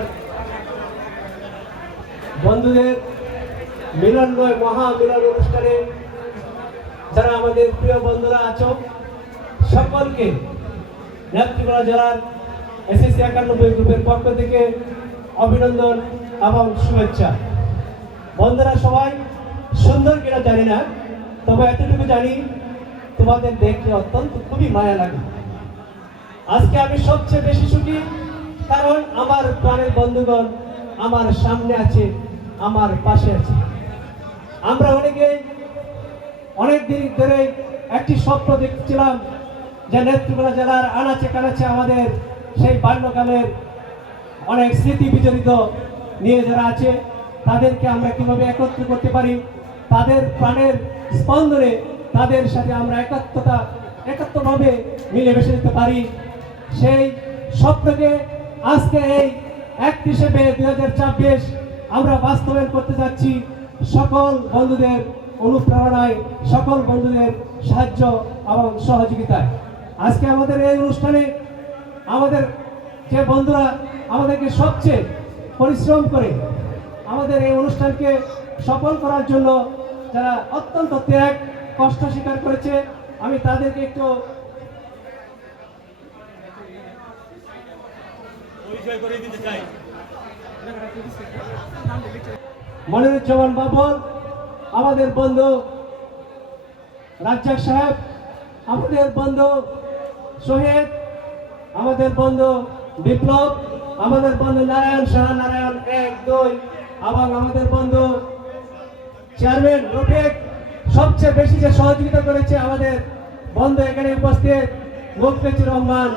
আমার বন্ধুদের মিলনময় মহামিলন অনুষ্ঠানে যারা আমাদের প্রিয় বন্ধুরা আছো সকলকে নেত্রকোনা জেলার এসএসসি 91 গ্রুপের পক্ষ থেকে অভিনন্দন এবং শুভেচ্ছা। বন্ধুরা সবাই সুন্দর কিনা জানি না, তবে এতটুকু জানি তোমাদের দেখতে অত্যন্ত খুবই মায়া লাগে। আজকে আমি সবচেয়ে বেশি সুখী, কারণ আমার প্রাণের বন্ধুগণ আমার সামনে আছে, আমার পাশে আছে। আমরা অনেক দিন ধরে একটি স্বপ্ন দেখছিলাম যে নেত্রকোনা জেলার আনাচে কানাচে আমাদের সেই বাল্যকালের অনেক স্মৃতি বিজড়িত নিয়ে যারা আছে তাদেরকে আমরা কিভাবে একত্র করতে পারি, তাদের প্রাণের স্পন্দনে তাদের সাথে আমরা একাত্মভাবে মিলেমিশে যেতে পারি। সেই স্বপ্নকে আজকে এই 31শে মে 2024 আমরা বাস্তবায়ন করতে যাচ্ছি সকল বন্ধুদের অনুপ্রেরণায়, সকল বন্ধুদের সাহায্য এবং সহযোগিতায়। আজকে আমাদের এই অনুষ্ঠানে আমাদের যে বন্ধুরা আমাদেরকে সবচেয়ে পরিশ্রম করে আমাদের এই অনুষ্ঠানকে সফল করার জন্য যারা অত্যন্ত ত্যাগ কষ্ট স্বীকার করেছে, আমি তাদেরকে একটু মনিরুজ্জামান বাবর, আমাদের বন্ধু রাজ্জাক সাহেব, আমাদের বন্ধু শহীদ, আমাদের বন্ধু বিপ্লব, আমাদের বন্ধু নারায়ণ সাহা, নারায়ণ 1, 2 এবং আমাদের বন্ধু চেয়ারম্যান রফিক। সবচেয়ে বেশি যে সহযোগিতা করেছে আমাদের বন্ধু এখানে উপস্থিত মুখলেসুর রহমান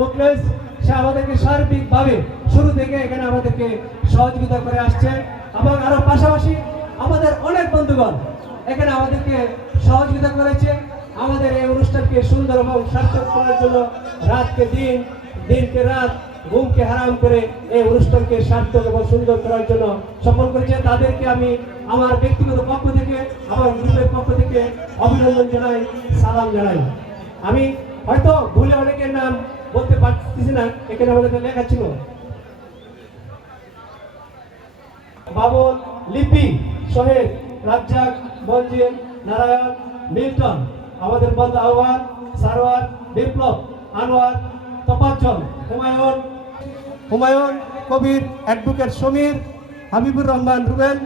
মুখলেস, সে আমাদেরকে সার্বিকভাবে শুরু থেকে এখানে আমাদেরকে সহযোগিতা করে আসছে। এবং আরো পাশাপাশি আমাদের অনেক বন্ধুগণ এখানে আমাদেরকে সহযোগিতা করেছে আমাদের এই অনুষ্ঠানকে সুন্দর এবং সার্থক করার জন্য। রাতকে দিন, দিনকে রাত, ঘুমকে হারাম করে এই অনুষ্ঠানকে সার্থক এবং সুন্দর করার জন্য সফল করেছে। তাদেরকে আমি আমার ব্যক্তিগত পক্ষ থেকে এবং গ্রুপের পক্ষ থেকে অভিনন্দন জানাই, সালাম জানাই। আমি হয়তো ভুলে অনেকের নাম বলতে পারতেছি না, এখানে আমাদের লেখা ছিল বাবুল, লিপি, শহীদ, রাজ্জাক, মঞ্জিল, নারায়ণ, মিল্টন, আমাদের বন্ধু আহ্বান, সারোয়ার, বিপ্লব, আনোয়ার, তফাজ্জল, হুমায়ুন কবির, অ্যাডভোকেট সমীর, হাবিবুর রহমান রুবেল,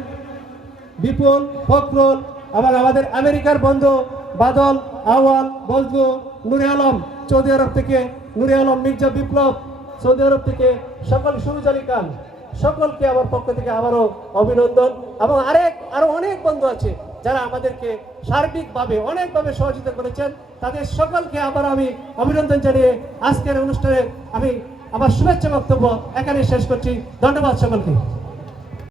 বিপুল, ফখরুল, আবার আমাদের আমেরিকার বন্ধু বাদল, আওয়াল, বজলু, নুরে আলম সৌদি আরব থেকে, নুরে আলম মির্জা, বিপ্লব সৌদি আরব থেকে, সকল সুরুজ আলী খান, সকলকে আমার পক্ষ থেকে আবারও অভিনন্দন। এবং আরো অনেক বন্ধু আছে যারা আমাদেরকে সার্বিকভাবে অনেকভাবে সহযোগিতা করেছেন, তাদের সকলকে আবার আমি অভিনন্দন জানিয়ে আজকের অনুষ্ঠানে আমি আমার শুভেচ্ছা বক্তব্য এখানে শেষ করছি। ধন্যবাদ সকলকে।